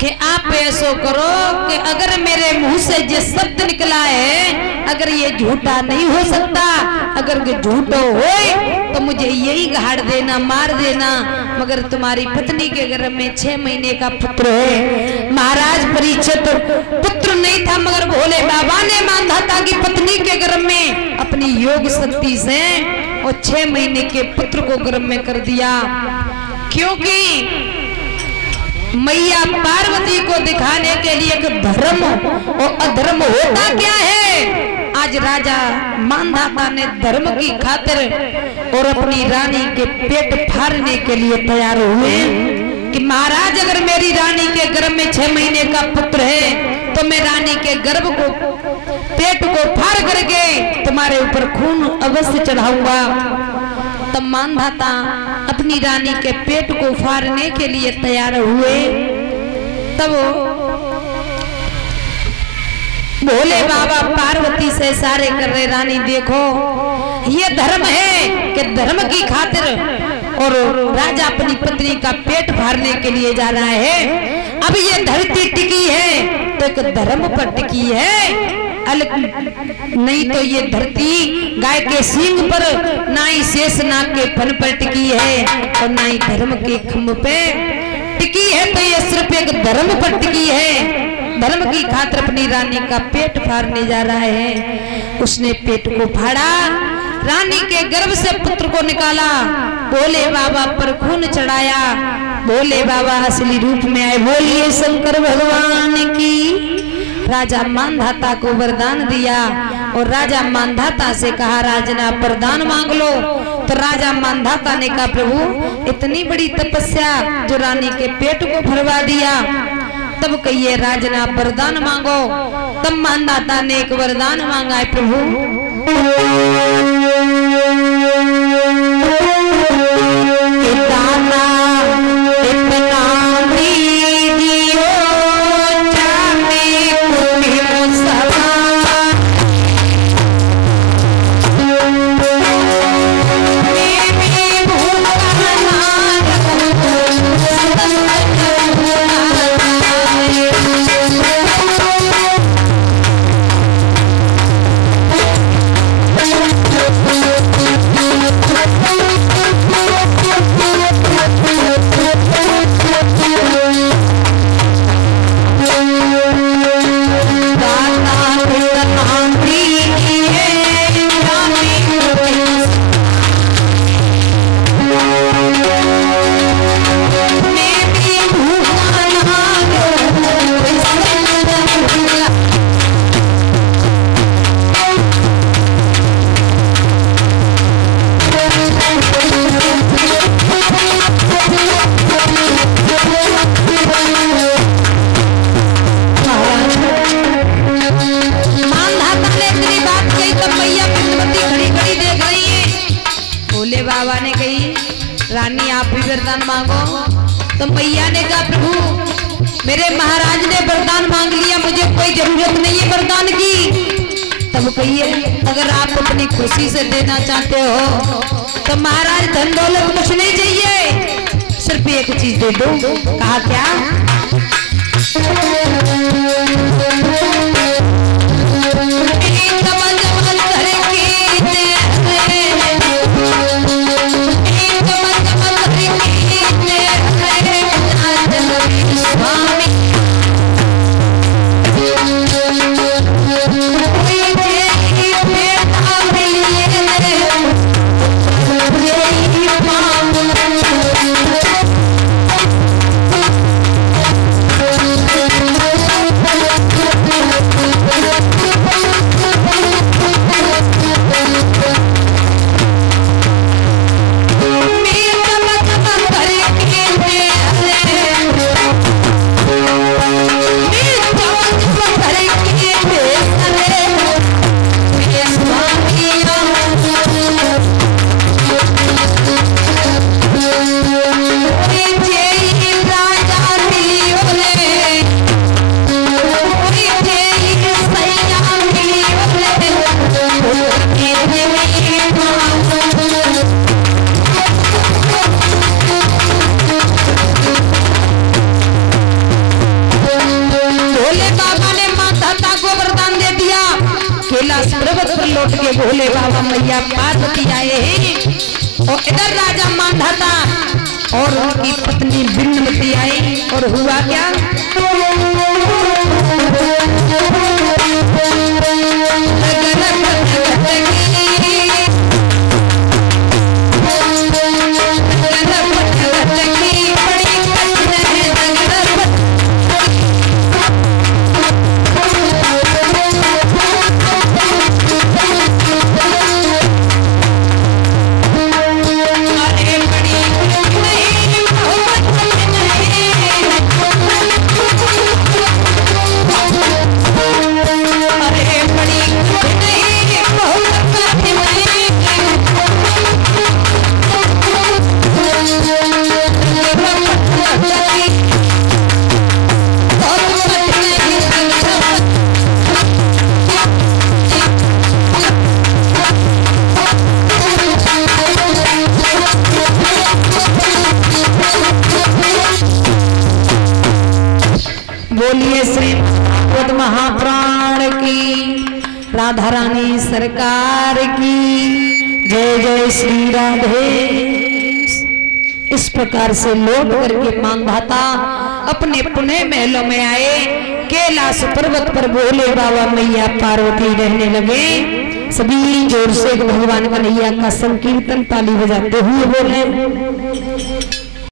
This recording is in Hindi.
कि आप ऐसो करो कि अगर मेरे मुंह से जो शब्द निकला है अगर ये झूठा नहीं हो सकता, अगर ये झूठो हो तो मुझे यही गाड़ देना, मार देना, मगर तुम्हारी पत्नी के गर्भ में 6 महीने का पुत्र है। महाराज परीक्षित पुत्र नहीं था मगर भोले बाबा ने मानधाता की पत्नी के गर्भ में अपनी योग शक्ति से और 6 महीने के पुत्र को गर्भ में कर दिया। क्योंकि मैया पार्वती को दिखाने के लिए कि धर्म और अधर्म होता क्या है। आज राजा मानधाता ने धर्म की खातिर और अपनी रानी के पेट फाड़ने के लिए तैयार हुए कि महाराज अगर मेरी रानी के गर्भ में 6 महीने का पुत्र है तो मैं रानी के गर्भ को पेट को फाड़ करके तुम्हारे ऊपर खून अवश्य चढ़ाऊंगा। तब मानधाता अपनी रानी के पेट को फाड़ने के लिए तैयार हुए। तब भोले बाबा पार्वती से इशारे कर रहे, रानी देखो ये धर्म है कि धर्म की खातिर और राजा अपनी पत्नी का पेट फाड़ने के लिए जा रहा है। अब ये धरती टिकी है तो एक धर्म पर टिकी है, नहीं तो ये धरती गाय के सींग पर ना ही शेषनाग के फन पर टिकी है और ना ही धर्म के खम्भ पे टिकी है। तो ये सिर्फ एक धर्म पर टिकी है। धर्म की खातिर अपनी रानी का पेट फाड़ने जा रहा है। उसने पेट को फाड़ा, रानी के गर्भ से पुत्र को निकाला, भोले बाबा पर खून चढ़ाया। भोले बाबा असली रूप में आए। बोलिए शंकर भगवान की। राजा मानधाता को वरदान दिया और राजा मानधाता से कहा राजना वरदान मांग लो। तो राजा मानधाता ने कहा प्रभु इतनी बड़ी तपस्या जो रानी के पेट को भरवा दिया, तब कहिए राजना वरदान मांगो। तब मानधाता ने एक वरदान मांगा है, प्रभु रानी आप भी वरदान मांगो। तो मैया ने कहा प्रभु मेरे महाराज ने वरदान मांग लिया, मुझे कोई जरूरत नहीं है वरदान की। तब कहिए अगर आप अपनी खुशी से देना चाहते हो तो महाराज धन दौलत कुछ नहीं चाहिए, सिर्फ एक चीज दे दो। कहा क्या? लौट के भोले बाबा मैया पार्वती आए हैं और इधर राजा मांधाता और उनकी पत्नी बिन्नमती आई। और हुआ क्या, बोलिए श्री भागवत महाप्राण की, राधा रानी सरकार की जय जय श्री राधे। इस प्रकार से लौट करके मांधाता अपने पुणे महलों में आए। कैलाश पर्वत पर भोले बाबा मैया पार्वती रहने लगे। सभी जोर से भगवान कन्हैया का संकीर्तन ताली बजाते हुए बोले।